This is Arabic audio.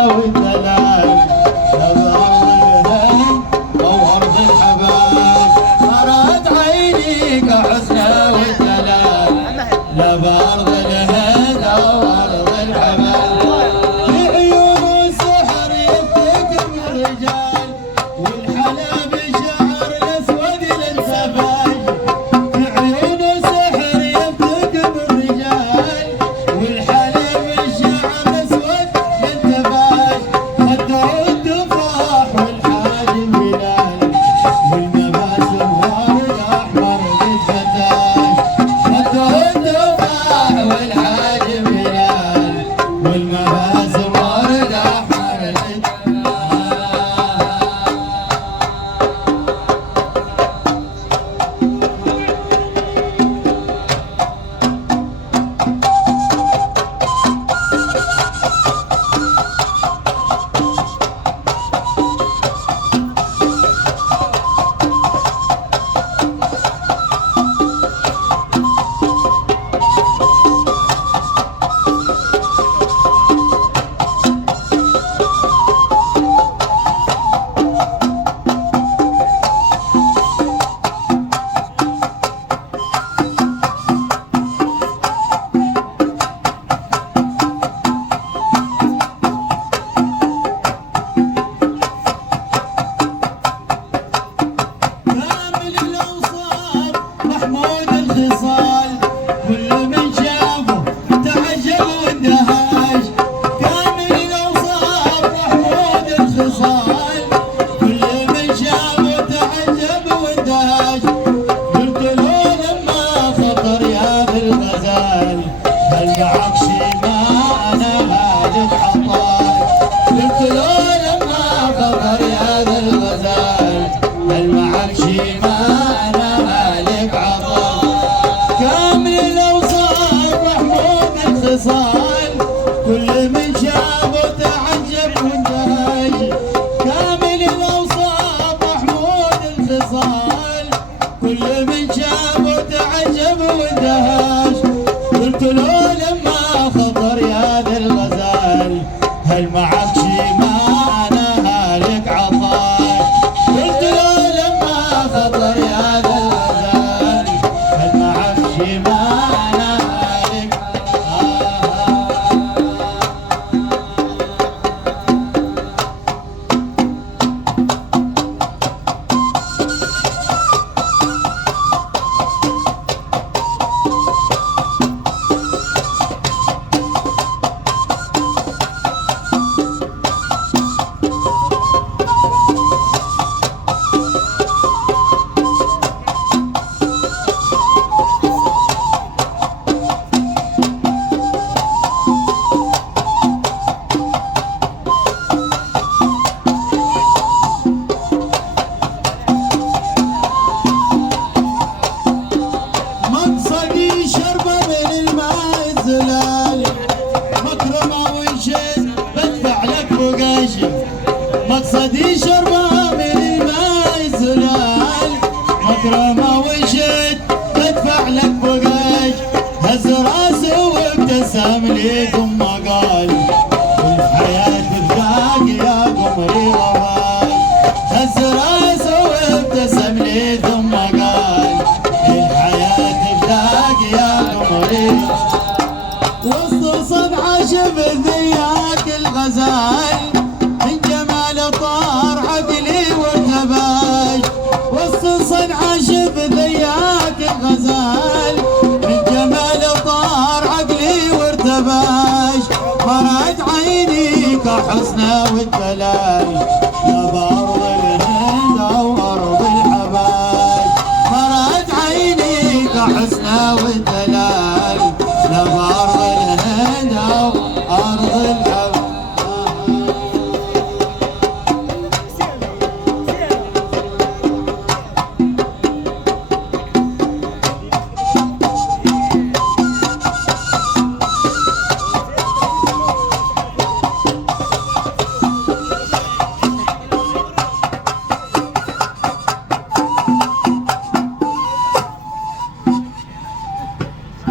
والدلال لبارض الهند وورد الحباب مرت عينيك حسنى والدلال لبارض الهند وورد الحباب في عيون السحر يفتك الرجال والحلا بالشعر الاسود للسفاج في عيون السحر يفتك الرجال والحلا بالشعر الاسود للسفاج خدوا التفاح والحاجم بلال والمباسم ورد احمر للفتاش خدوا التفاح والحاجم بلال والمباسم ورد احمر للفتاش كل من شافه تعجب واندهش كامل الاوصاف محمود الخصال كل من شافه تعجب واندهش قلت له لما خطر يا ذا الغزال هل معك شي ما انا هالك عطاش قلت له لما خطر يا ذا الغزال هل معك شي ما انا هالك مقصدي شربة من الماء الزلال مكرمة وشد بدفع لك بقاش هز راسه وابتسم لي ثم قال الحياة بفداك يا قمري وبال هز راسه وابتسم لي ثم قال الحياة بفداك يا قمري وسط صدعة شبه ذياك الغزال طار عقلي وارتباش وسط صنعة شف ذياك الغزال من جمال طار عقلي وارتباش مرت عينيك حسنى والدلال